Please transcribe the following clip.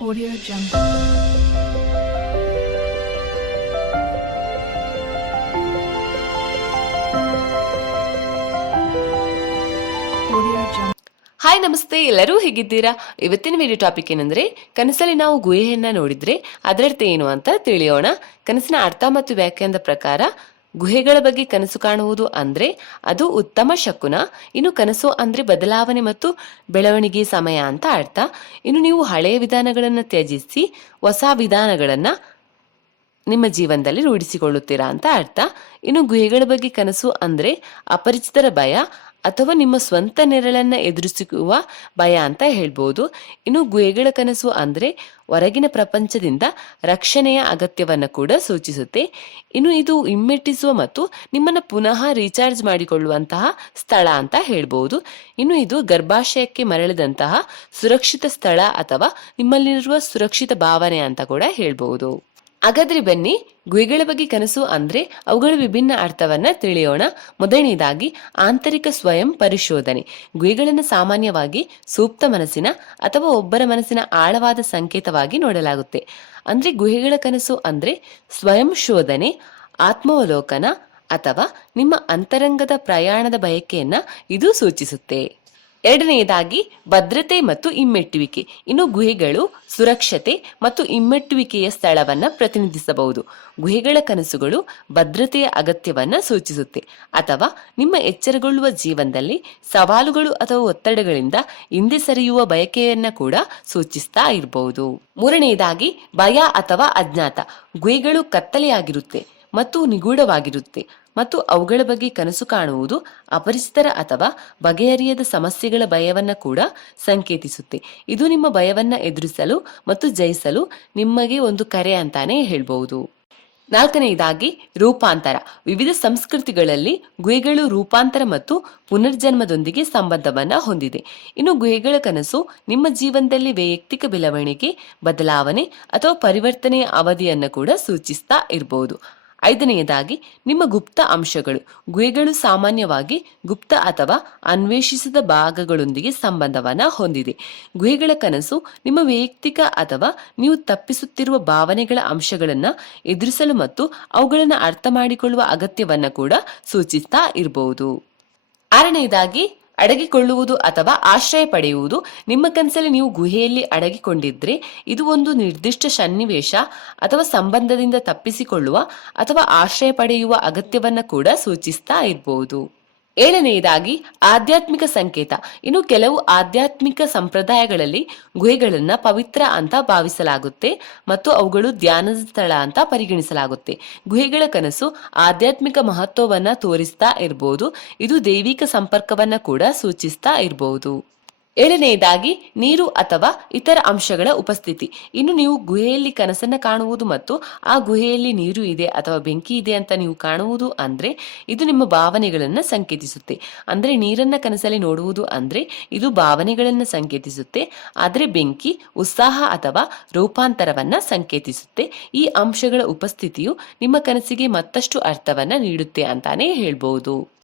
Audio Jungle. Hi ನಮಸ್ತೆ. ಎಲ್ಲರೂ ಹೇಗಿದ್ದೀರಾ? ಇವತ್ತಿನ ವಿಡಿಯೋ ಟಾಪಿಕ್ ಏನಂದ್ರೆ, ಕನಸಲ್ಲಿ ನಾವು ಗುಹೆಯನ್ನ ನೋಡಿದ್ರೆ ಅದರರ್ಥ ಏನು ಅಂತ ತಿಳಿಯೋಣ. ಕನಸಿನ ಅರ್ಥ ಮತ್ತು ವ್ಯಾಖ್ಯಾನದ ಪ್ರಕಾರ ಗುಹೆಗಳ ಬಗ್ಗೆ ಕನಸು ಕಾಣುವುದು ಅಂದ್ರೆ ಅದು ಉತ್ತಮ ಶಕುನ. ಇನ್ನು ಕನಸು ಅಂದ್ರೆ ಬದಲಾವಣೆ ಮತ್ತು ಬೆಳವಣಿಗೆ ಸಮಯ ಅಂತ ಅರ್ಥ. ಇನ್ನು ನೀವು ಹಳೆಯ ವಿಧಾನಗಳನ್ನು ತ್ಯಜಿಸಿ, ಹೊಸ ವಿಧಾನಗಳನ್ನ ನಿಮ್ಮ ಜೀವನದಲ್ಲಿ ರೂಢಿಸಿಕೊಳ್ಳುತ್ತೀರಾ ಅಂತ ಅರ್ಥ. ಇನ್ನು ಗುಹೆಗಳ ಬಗ್ಗೆ ಕನಸು ಅಂದ್ರೆ ಅಪರಿಚಿತರ ಭಯ ಅಥವಾ ನಿಮ್ಮ ಸ್ವಂತ ನೆರಳನ್ನ ಎದುರಿಸುವ ಭಯ ಅಂತ ಹೇಳ್ಬೋದು. ಇನ್ನು ಗುಹೆಗಳ ಕನಸು ಅಂದ್ರೆ ಹೊರಗಿನ ಪ್ರಪಂಚದಿಂದ ರಕ್ಷಣೆಯ ಅಗತ್ಯವನ್ನ ಕೂಡ ಸೂಚಿಸುತ್ತೆ. ಇನ್ನು ಇದು ಹಿಮ್ಮೆಟ್ಟಿಸುವ ಮತ್ತು ನಿಮ್ಮನ್ನ ಪುನಃ ರೀಚಾರ್ಜ್ ಮಾಡಿಕೊಳ್ಳುವಂತಹ ಸ್ಥಳ ಅಂತ ಹೇಳ್ಬೋದು. ಇನ್ನು ಇದು ಗರ್ಭಾಶಯಕ್ಕೆ ಮರಳಿದಂತಹ ಸುರಕ್ಷಿತ ಸ್ಥಳ ಅಥವಾ ನಿಮ್ಮಲ್ಲಿರುವ ಸುರಕ್ಷಿತ ಭಾವನೆ ಅಂತ ಕೂಡ ಹೇಳ್ಬೋದು. ಹಾಗಾದ್ರೆ ಬನ್ನಿ, ಗುಹೆಗಳ ಬಗ್ಗೆ ಕನಸು ಅಂದ್ರೆ ಅವುಗಳ ವಿಭಿನ್ನ ಅರ್ಥವನ್ನ ತಿಳಿಯೋಣ. ಮೊದಲನೇದಾಗಿ, ಆಂತರಿಕ ಸ್ವಯಂ ಪರಿಶೋಧನೆ. ಗುಹೆಗಳನ್ನು ಸಾಮಾನ್ಯವಾಗಿ ಸೂಕ್ತ ಮನಸ್ಸಿನ ಅಥವಾ ಒಬ್ಬರ ಮನಸ್ಸಿನ ಆಳವಾದ ಸಂಕೇತವಾಗಿ ನೋಡಲಾಗುತ್ತೆ. ಅಂದ್ರೆ ಗುಹೆಗಳ ಕನಸು ಅಂದ್ರೆ ಸ್ವಯಂ ಶೋಧನೆ, ಆತ್ಮಾವಲೋಕನ ಅಥವಾ ನಿಮ್ಮ ಅಂತರಂಗದ ಪ್ರಯಾಣದ ಬಯಕೆಯನ್ನ ಇದು ಸೂಚಿಸುತ್ತೆ. ಎರಡನೆಯದಾಗಿ ಭದ್ರತೆ ಮತ್ತು ಇಮ್ಮೆಟ್ಟುವಿಕೆ ಇನ್ನು ಗುಹೆಗಳು ಸುರಕ್ಷತೆ ಮತ್ತು ಇಮ್ಮೆಟ್ಟುವಿಕೆಯ ಸ್ಥಳವನ್ನು ಪ್ರತಿನಿಧಿಸಬಹುದು. ಗುಹೆಗಳ ಕನಸುಗಳು ಭದ್ರತೆಯ ಅಗತ್ಯವನ್ನ ಸೂಚಿಸುತ್ತೆ. ಅಥವಾ ನಿಮ್ಮ ಎಚ್ಚರಗೊಳ್ಳುವ ಜೀವನದಲ್ಲಿ ಸವಾಲುಗಳು ಅಥವಾ ಒತ್ತಡಗಳಿಂದ ಹಿಂದೆ ಸರಿಯುವ ಬಯಕೆಯನ್ನ ಕೂಡ ಸೂಚಿಸ್ತಾ ಇರಬಹುದು ಮೂರನೆಯದಾಗಿ ಭಯ ಅಥವಾ ಅಜ್ಞಾತ. ಗುಹೆಗಳು ಕತ್ತಲೆಯಾಗಿರುತ್ತೆ ಮತ್ತು ನಿಗೂಢವಾಗಿರುತ್ತೆ. ಮತ್ತು ಅವುಗಳ ಬಗ್ಗೆ ಕನಸು ಕಾಣುವುದು ಅಪರಿಚಿತರ ಅಥವಾ ಬಗೆಹರಿಯದ ಸಮಸ್ಯೆಗಳ ಭಯವನ್ನ ಕೂಡ ಸಂಕೇತಿಸುತ್ತೆ. ಇದು ನಿಮ್ಮ ಭಯವನ್ನ ಎದುರಿಸಲು ಮತ್ತು ಜಯಿಸಲು ನಿಮಗೆ ಒಂದು ಕರೆ ಅಂತಾನೆ ಹೇಳ್ಬಹುದು. ನಾಲ್ಕನೆಯದಾಗಿ, ರೂಪಾಂತರ. ವಿವಿಧ ಸಂಸ್ಕೃತಿಗಳಲ್ಲಿ ಗುಹೆಗಳು ರೂಪಾಂತರ ಮತ್ತು ಪುನರ್ಜನ್ಮದೊಂದಿಗೆ ಸಂಬಂಧವನ್ನ ಹೊಂದಿದೆ. ಇನ್ನು ಗುಹೆಗಳ ಕನಸು ನಿಮ್ಮ ಜೀವನದಲ್ಲಿ ವೈಯಕ್ತಿಕ ಬೆಳವಣಿಗೆ, ಬದಲಾವಣೆ ಅಥವಾ ಪರಿವರ್ತನೆಯ ಅವಧಿಯನ್ನು ಕೂಡ ಸೂಚಿಸ್ತಾ ಇರಬಹುದು ಐದನೆಯದಾಗಿ, ನಿಮ್ಮ ಗುಪ್ತ ಅಂಶಗಳು, ಗುಹೆಗಳು ಸಾಮಾನ್ಯವಾಗಿ ಗುಪ್ತ ಅಥವಾ ಅನ್ವೇಷಿಸಿದ ಭಾಗಗಳೊಂದಿಗೆ ಸಂಬಂಧವನ್ನ ಹೊಂದಿದೆ. ಗುಹೆಗಳ ಕನಸು, ನಿಮ್ಮ ವೈಯಕ್ತಿಕ ಅಥವಾ ನೀವು ತಪ್ಪಿಸುತ್ತಿರುವ ಭಾವನೆಗಳ ಅಂಶಗಳನ್ನು ಎದುರಿಸಲು ಮತ್ತು ಅವುಗಳನ್ನು ಅರ್ಥ ಮಾಡಿಕೊಳ್ಳುವ ಅಗತ್ಯವನ್ನು ಕೂಡ ಸೂಚಿಸ್ತಾ ಇರಬಹುದು ಆರನೆಯದಾಗಿ ಅಡಗಿಕೊಳ್ಳುವುದು ಅಥವಾ ಆಶ್ರಯ ಪಡೆಯುವುದು, ನಿಮ್ಮ ಕನಸಲ್ಲಿ ನೀವು ಗುಹೆಯಲ್ಲಿ ಅಡಗಿಕೊಂಡಿದ್ರೆ ಇದು ಒಂದು ನಿರ್ದಿಷ್ಟ ಸನ್ನಿವೇಶ ಅಥವಾ ಸಂಬಂಧದಿಂದ ತಪ್ಪಿಸಿಕೊಳ್ಳುವ ಅಥವಾ ಆಶ್ರಯ ಪಡೆಯುವ ಅಗತ್ಯವನ್ನ ಕೂಡ ಸೂಚಿಸ್ತಾ ಇರಬಹುದು ಏಳನೆಯದಾಗಿ ಆಧ್ಯಾತ್ಮಿಕ ಸಂಕೇತ. ಇನ್ನು ಕೆಲವು ಆಧ್ಯಾತ್ಮಿಕ ಸಂಪ್ರದಾಯಗಳಲ್ಲಿ ಗುಹೆಗಳನ್ನ ಪವಿತ್ರ ಅಂತ ಭಾವಿಸಲಾಗುತ್ತೆ ಮತ್ತು ಅವುಗಳು ಧ್ಯಾನದ ಸ್ಥಳ ಅಂತ ಪರಿಗಣಿಸಲಾಗುತ್ತೆ. ಗುಹೆಗಳ ಕನಸು ಆಧ್ಯಾತ್ಮಿಕ ಮಹತ್ವವನ್ನ ತೋರಿಸ್ತಾ ಇರಬಹುದು ಇದು ದೈವಿಕ ಸಂಪರ್ಕವನ್ನ ಕೂಡ ಸೂಚಿಸ್ತಾ ಇರಬಹುದು ಏಳನೆಯದಾಗಿ ನೀರು ಅಥವಾ ಇತರ ಅಂಶಗಳ ಉಪಸ್ಥಿತಿ. ಇನ್ನು ನೀವು ಗುಹೆಯಲ್ಲಿ ಕನಸನ್ನ ಕಾಣುವುದು ಮತ್ತು ಆ ಗುಹೆಯಲ್ಲಿ ನೀರು ಇದೆ ಅಥವಾ ಬೆಂಕಿ ಇದೆ ಅಂತ ನೀವು ಕಾಣುವುದು ಅಂದ್ರೆ ಇದು ನಿಮ್ಮ ಭಾವನೆಗಳನ್ನ ಸಂಕೇತಿಸುತ್ತೆ. ಅಂದ್ರೆ ನೀರನ್ನ ಕನಸಲ್ಲಿ ನೋಡುವುದು ಅಂದ್ರೆ ಇದು ಭಾವನೆಗಳನ್ನ ಸಂಕೇತಿಸುತ್ತೆ. ಆದ್ರೆ ಬೆಂಕಿ, ಉತ್ಸಾಹ ಅಥವಾ ರೂಪಾಂತರವನ್ನ ಸಂಕೇತಿಸುತ್ತೆ. ಈ ಅಂಶಗಳ ಉಪಸ್ಥಿತಿಯು ನಿಮ್ಮ ಕನಸಿಗೆ ಮತ್ತಷ್ಟು ಅರ್ಥವನ್ನ ನೀಡುತ್ತೆ ಅಂತಾನೆ ಹೇಳ್ಬಹುದು